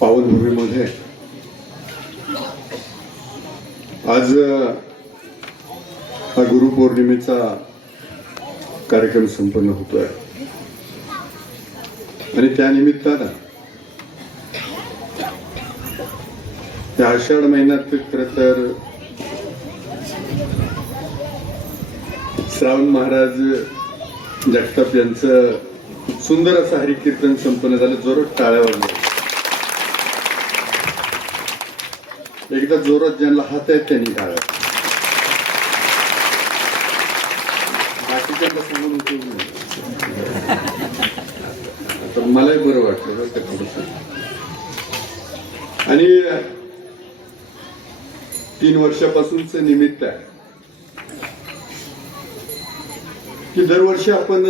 पावनभूमीमध्ये आज हा गुरुपौर्णिमेचा कार्यक्रम संपन्न होतोय आणि त्या निमित्तानं त्या आषाढ महिन्यात खरं तर श्रावण महाराज जगताप यांचं सुंदर असं हरिकीर्तन संपन्न झालं. जोरात टाळ्या वाजल्या. एकदा जोरात ज्यांना हात आहेत त्यांनी टाळ्या. बाकीच्यांना सांगून उपयोग नाही. तर मलाही बरं वाटलं बरं का थोडंसं. आणि 3 वर्षापासूनच निमित्त आहे की दरवर्षी आपण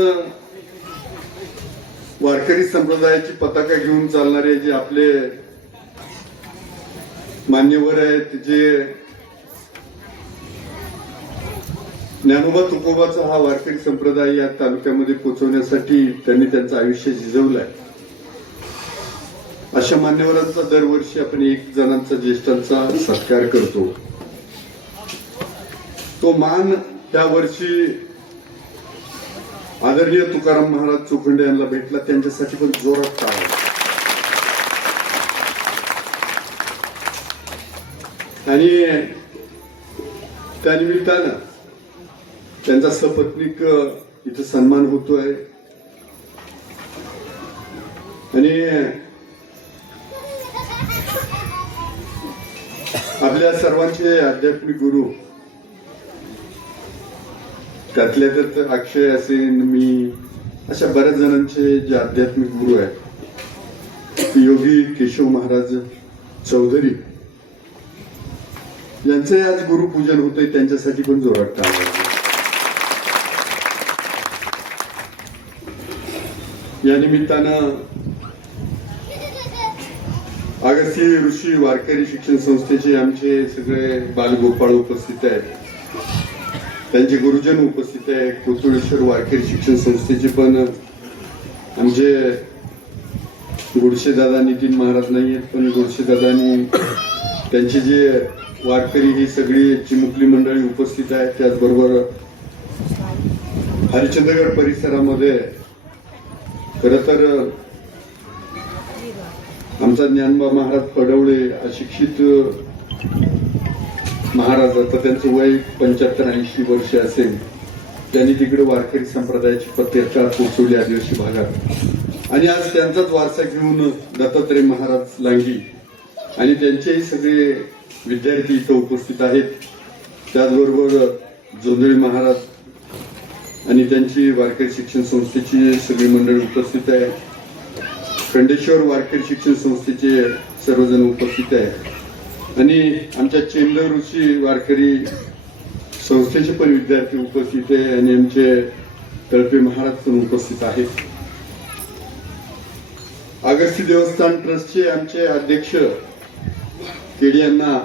वारकरी संप्रदायाची पताका घेऊन चालणारे जे आपले मान्यवर आहेत, जे ज्ञानोबा तुकोबाचा हा वारकरी संप्रदाय या तालुक्यामध्ये पोहोचवण्यासाठी त्यांनी त्यांचं आयुष्य झिजवलंय, अशा मान्यवरांचा दरवर्षी आपण 1 जणांचा ज्येष्ठांचा सत्कार करतो. तो मान त्या वर्षी आदरणीय तुकाराम महाराज चोखंडे यांना भेटला. त्यांच्यासाठी पण जोरात टाळ्या. आणि त्यानिमित्तानं त्यांचा सपत्नीक इथं सन्मान होतोय. आणि आपल्या सर्वांचे आध्यात्मिक गुरु, त्यातल्या त्यात अक्षय असेल, मी, अशा बऱ्याच जणांचे जे आध्यात्मिक गुरु आहेत, योगी केशव महाराज चौधरी यांचे आज गुरुपूजन होतंय. त्यांच्यासाठी पण जोरात टाळ्या. या निमित्तानं अगस्ती ऋषी वारकरी शिक्षण संस्थेचे आमचे सगळे बालगोपाळ उपस्थित आहेत. त्यांचे गुरुजन उपस्थित आहे. कोतुळेश्वर वारकरी शिक्षण संस्थेचे पण आमचे गोडशेदादा नितीन महाराज नाही आहेत, पण गोडशेदादांनी त्यांचे जे वारकरी ही सगळी चिमुकली मंडळी उपस्थित आहेत. त्याचबरोबर हरिश्चंद्रगड परिसरामध्ये खरं तर आमचा ज्ञानोबा महाराज पडवळे अशिक्षित महाराज, आता त्यांचं वय 75-80 वर्ष असेल, त्यांनी तिकडे वारकरी संप्रदायाची पत्रिका पोहोचवली आदिवासी भागात. आणि आज त्यांचाच वारसा घेऊन दत्तात्रय महाराज लांगी आणि त्यांचेही सगळे विद्यार्थी इथं उपस्थित आहेत. त्याचबरोबर जोंधळी महाराज आणि त्यांची वारकरी शिक्षण संस्थेची सगळी मंडळी उपस्थित आहे. खंडेश्वर वारकरी शिक्षण संस्थेचे सर्वजण उपस्थित आहे. आणि आमच्या चेंदर ऋषी वारकरी संस्थेचे पण विद्यार्थी उपस्थित आहे. आणि आमचे तळपे महाराज पण उपस्थित आहेत. अगस्ती देवस्थान ट्रस्टचे आमचे अध्यक्ष केडी यांना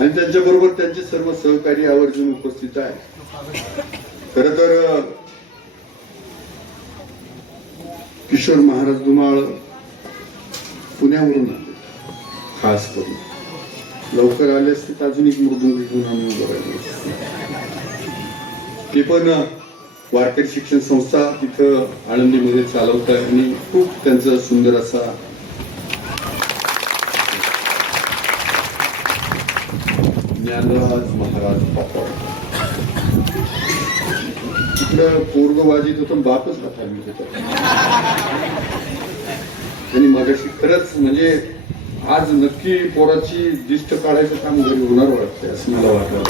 आणि त्यांच्याबरोबर त्यांचे सर्व सहकारी आवर्जून उपस्थित आहे. खर तर किशोर महाराज धुमाळ पुण्यावरून खास करून लवकर आले असते तर अजून एक मृदुंग घेऊन आम्ही उभं राहिलो. ते पण वारकरी शिक्षण संस्था तिथं आळंदीमध्ये चालवतात आणि खूप त्यांचा सुंदर असा ज्ञानराज महाराज पापड तिकडं पूर्व वाजित होतं. बापच हाताळली होतं. आणि मगाशी खरंच म्हणजे आज नक्की पोराची दिष्ट काढायचं काम घरी होणार वाटतंय असं मला वाटतं.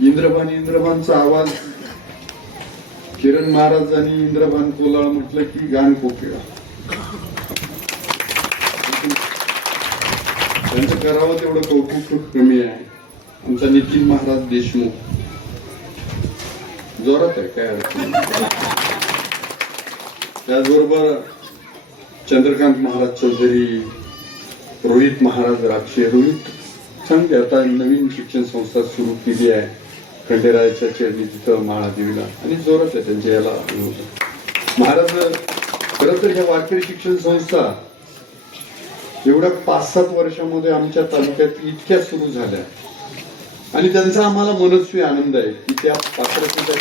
इंद्रभानचा आवाज किरण महाराज आणि इंद्रभान कोलाळ म्हटलं की गाण कोकिळा. त्यांचं करावं तेवढं कौतुक खूप कमी आहे. आमचा नितीन महाराज देशमुख जोरात आहे, काय अडचण. त्याचबरोबर चंद्रकांत महाराज चौधरी, रोहित महाराज राक्षे. रोहित चांगली आता नवीन शिक्षण संस्था सुरू केली आहे खंडेरायाच्या चरणी तिथं महादेवीला आणि जोरात आहे त्यांच्या याला. महाराज खरं तर ह्या वारकरी शिक्षण संस्था एवढ्या 5-7 वर्षामध्ये आमच्या तालुक्यात इतक्या सुरू झाल्या आणि त्यांचा आम्हाला मनस्वी आनंद आहे की त्या पात्रतेच्या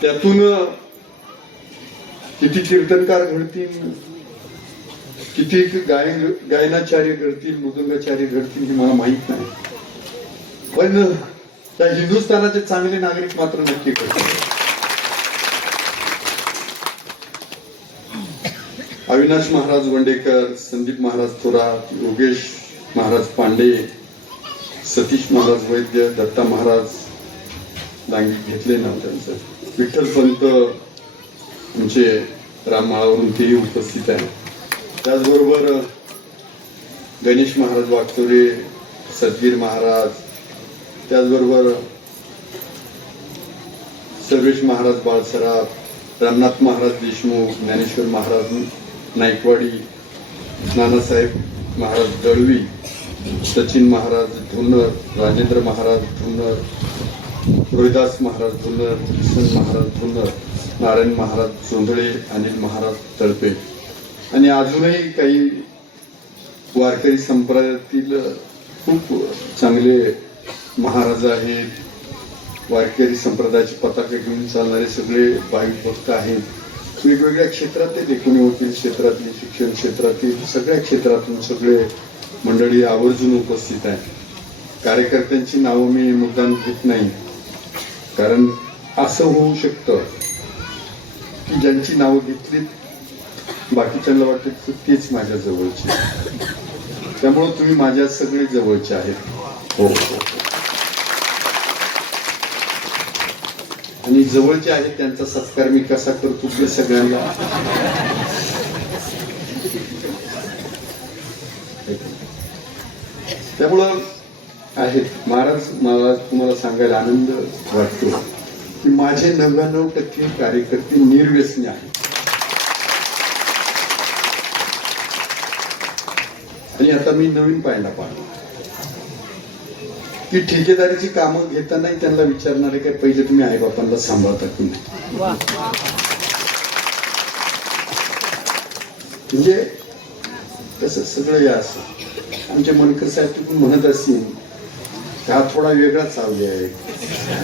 त्यातून किती कीर्तनकार घडतील, किती गायनाचार्य घडतील, मृदंगाचार्य घडतील हे मला माहित नाही, पण त्या हिंदुस्थानाचे चांगले नागरिक मात्र नक्की घडतील. अविनाश महाराज वंडेकर, संदीप महाराज थोरात, योगेश महाराज पांडे, सतीश महाराज वैद्य, दत्ता महाराज डांगी घेतले नाव त्यांचं, विठ्ठल पंत आमचे राममाळावरून तेही उपस्थित आहे. त्याचबरोबर गणेश महाराज वागचोरे, सदगीर महाराज, त्याचबरोबर सर्वेश महाराज बाळसराफ, रामनाथ महाराज देशमुख, ज्ञानेश्वर महाराज नाईकवाडी, नानासाहेब महाराज दळवी, सचिन महाराज धुन्नर, राजेंद्र महाराज धुन्नर, रोहिदास महाराज धुन्नर, किसन महाराज धुन्नर, नारायण महाराज चोंदळे, अनिल महाराज तळपे आणि अजूनही काही वारकरी संप्रदायातील खूप चांगले महाराज आहेत. वारकरी संप्रदायाची पताका घेऊन चालणारे सगळे भाविक भक्त आहेत. वेगवेगळ्या क्षेत्रातील, कोणी वकील क्षेत्रातील, शिक्षण क्षेत्रातील, सगळ्या क्षेत्रातून सगळे मंडळी आवर्जून उपस्थित आहे. कार्यकर्त्यांची नावं मी मुद्दाम घेत नाही, कारण असं होऊ शकतं की ज्यांची नावं घेतली बाकीच्यांना वाटतं की तेच माझ्या जवळचे, त्यामुळे तुम्ही माझ्या सगळे जवळचे आहेत. हो हो, आणि जवळचे आहेत त्यांचा सत्कार मी कसा करतो ते सगळ्यांना त्यामुळं आहेत. महाराज मला तुम्हाला सांगायला आनंद वाटतो की माझे 99% कार्यकर्ते निर्व्यसनी आहेत आणि आता मी नवीन पायंडा पाडला की ठेकेदारीची कामं घेतानाही त्यांना विचारणारे काय पहिले तुम्ही आई बापांना सांभाळता की नाही. म्हणजे तसं सगळं या असं आमचे मनकर साहेब तिथून म्हणत असतील हा थोडा वेगळा चालले आहे,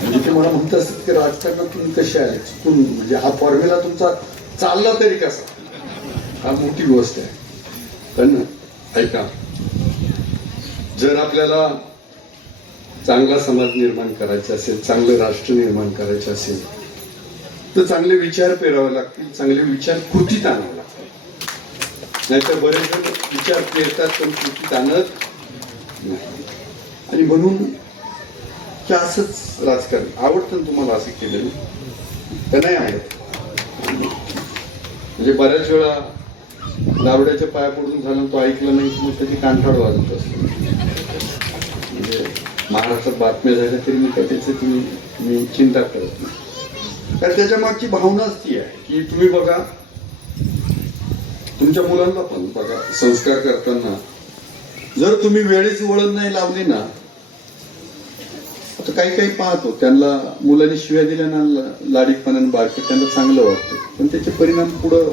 म्हणजे ते मला म्हणत असतात की राजकारणात तुम्ही कसे आले चुकून, म्हणजे हा फॉर्म्युला तुमचा चालला तरी कसा, हा मोठी गोष्ट आहे. पण ऐका, जर आपल्याला चांगला समाज निर्माण करायचा असेल, चांगलं राष्ट्र निर्माण करायचं असेल तर चांगले विचार पेरावे लागतील, चांगले विचार कृतीत आणावे लागतील. नाहीतर बरेच जण विचार पेरतात पण कृतीत आणत नाही. आणि म्हणून की असंच राजकारण आवडतं तुम्हाला असं केलेलं तर नाही आवडत. म्हणजे बऱ्याच वेळा दारुड्याच्या पाया पडून झालं तो ऐकलं नाही की मग त्याची कानफाड वाजत असतो. म्हणजे महाराष्ट्रात बातम्या झाल्या तरी मी त्याची मी चिंता करत नाही, कारण त्याच्या मागची भावनाच ती आहे की तुम्ही बघा तुमच्या मुलांना पण बघा, संस्कार करताना जर तुम्ही वेळेची वळण नाही लावली ना, आता काही काही पाहतो त्यांना मुलांनी शिव्या दिल्या ना लाडीपणाने बारके त्यांना चांगलं वाटतं, पण त्याचे परिणाम पुढं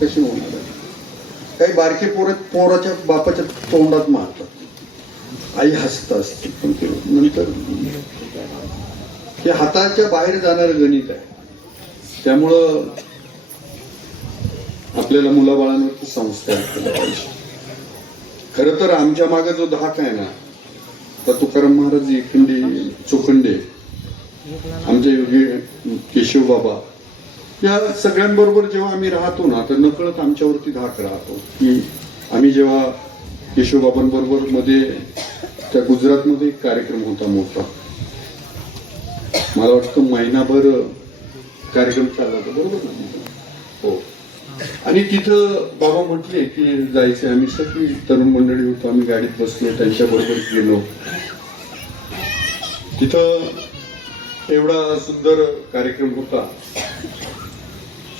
कसे होणार. काही बारके पोराच्या बापाच्या तोंडात मारतात, आई हसत असते, पण ते नंतर हे हाताच्या बाहेर जाणारं गणित आहे. त्यामुळं आपल्याला मुलाबाळांवरती संस्कार केला पाहिजे. खरं तर आमच्या मागे जो धाक आहे ना, तर तुकाराम महाराज एकंडे चोखंडे, आमचे योगी केशव बाबा, या सगळ्यांबरोबर जेव्हा आम्ही राहतो ना तर नकळत आमच्यावरती धाक राहतो की आम्ही जेव्हा केशवबाबांबरोबर मध्ये त्या गुजरातमध्ये एक कार्यक्रम होता मोठा, मला वाटतं महिनाभर कार्यक्रम चालला होता, बरोबर ना. हो, आणि तिथं बाबा म्हटले की जायचं. आम्ही सगळी तरुण मंडळी होतो, आम्ही गाडीत बसलो, त्यांच्याबरोबर गेलो. तिथं एवढा सुंदर कार्यक्रम होता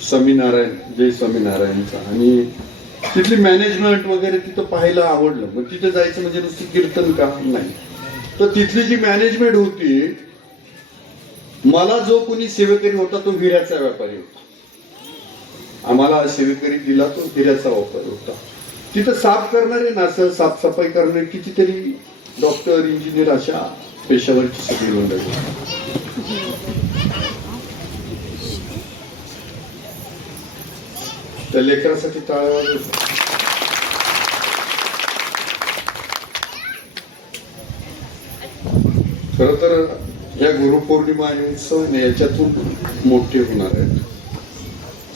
स्वामीनारायण, जय स्वामीनारायणचा, आणि तिथली मॅनेजमेंट वगैरे तिथं पाहायला आवडलं. मग तिथं जायचं म्हणजे नुसती कीर्तन का नाही, तर तिथली जी मॅनेजमेंट होती मला जो कोणी सेवेकरी होता तो हिऱ्याचा व्यापारी होता. आम्हाला सेवेकरी दिला तो हिऱ्याचा व्यापारी होता. तिथं साफ करणारे नासं साफसफाई करणारे कितीतरी डॉक्टर इंजिनियर अशा पेशावरची सगळी मंडळी. त्या लेकरासाठी टाळ्या. खर तर या गुरुपौर्णिमा आणि उत्सव याच्यातून मोठे होणार आहेत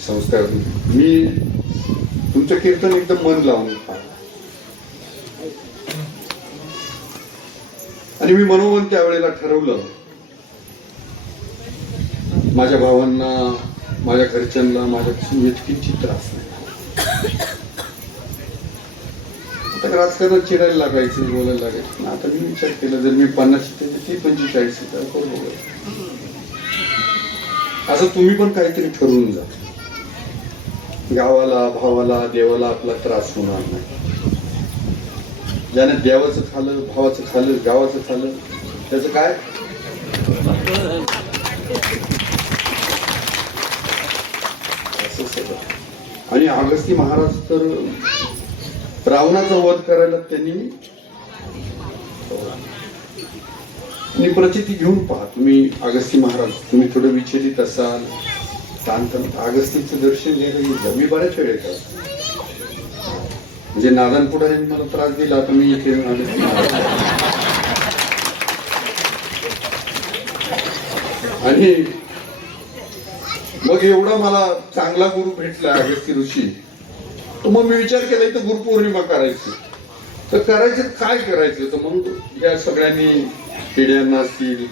संस्कार. मी तुमचं कीर्तन एकदम मन लावून पाहिलं आणि मी मनोमन त्यावेळेला ठरवलं, माझ्या भावांना, माझ्या घरच्यांना, माझ्या किंचित त्रास नाही. आता राजकारणात चिडायला लागायचं, बोलायला लागायचं. आता मी विचार केला, जर मी 50 ती 45 करू. असं तुम्ही पण काहीतरी ठरवून जा. गावाला, भावाला, देवाला आपला त्रास होणार नाही. ज्याने देवाचं खाल्लं, भावाचं खाल्लं, गावाचं खाल्लं, त्याचं काय? असं सगळं. आणि अगस्ती महाराज तर रावणाचा वध करायला त्यांनी प्रचिती घेऊन पहा तुम्ही. अगस्ती महाराज, तुम्ही थोडं विचलित असाल, ताणतण, अगस्तीचं दर्शन घ्यायला गेलं. मी बऱ्याच वेळ येतात, म्हणजे नादान पुढाऱ्यांनी मला त्रास दिला, तर मी इथे अगस्ती महाराज. आणि मग एवढा मला चांगला गुरु भेटला अगस्ती ऋषी, तर मग मी विचार केला इथं गुरुपौर्णिमा करायची. तर करायचं काय करायचं, तर मग या सगळ्यांनी पिढ्यांना असतील,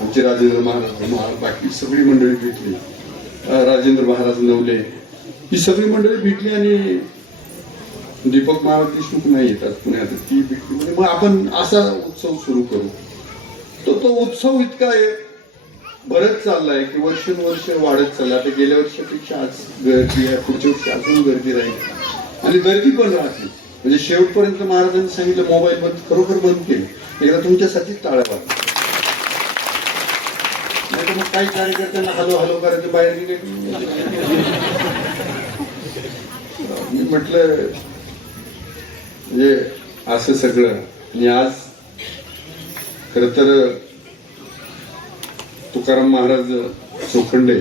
आमचे राजेंद्र महाराज, बाकी सगळी मंडळी भेटली, राजेंद्र महाराज नवले, ही सगळी मंडळी भेटली. आणि दीपक महाराज देशमुख नाही येतात पुण्यात, ती भेटली. म्हणजे मग आपण असा उत्सव सुरू करू. तो उत्सव इतका बरंच चाललाय की वर्षानुवर्ष वाढत चालला. आता गेल्या वर्षापेक्षा आज गर्दी आहे, पुढच्या वर्षी अजून गर्दी राहील आणि गर्दी पण राहते. म्हणजे शेवटपर्यंत महाराजांनी सांगितलं मोबाईल बंद, खरोखर बंद केले. एकदा तुमच्यासाठी टाळ्या वाजल्या. नाही तर मग काही कार्यकर्त्यांना हॅलो हॅलो करायचं, बाहेर गेले. मी म्हटलं म्हणजे असं सगळं. आणि आज खर तर तुकाराम महाराज चोखंडे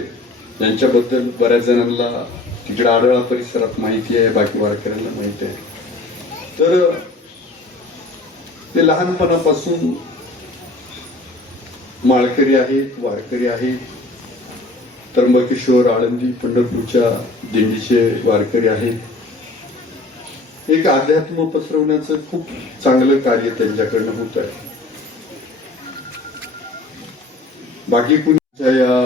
यांच्याबद्दल बऱ्याच जणांना तिकडे आढळा परिसरात माहिती आहे, बाकी वारकऱ्यांना माहिती आहे. तर ते लहानपणापासून माळकरी आहेत, वारकरी आहेत. त्र्यंबकेश्वर, आळंदी, पंढरपूरच्या दिंडीचे वारकरी आहेत. एक अध्यात्म पसरवण्याचं खूप चांगलं कार्य त्यांच्याकडनं होत आहे. बाकी कुणीच्या या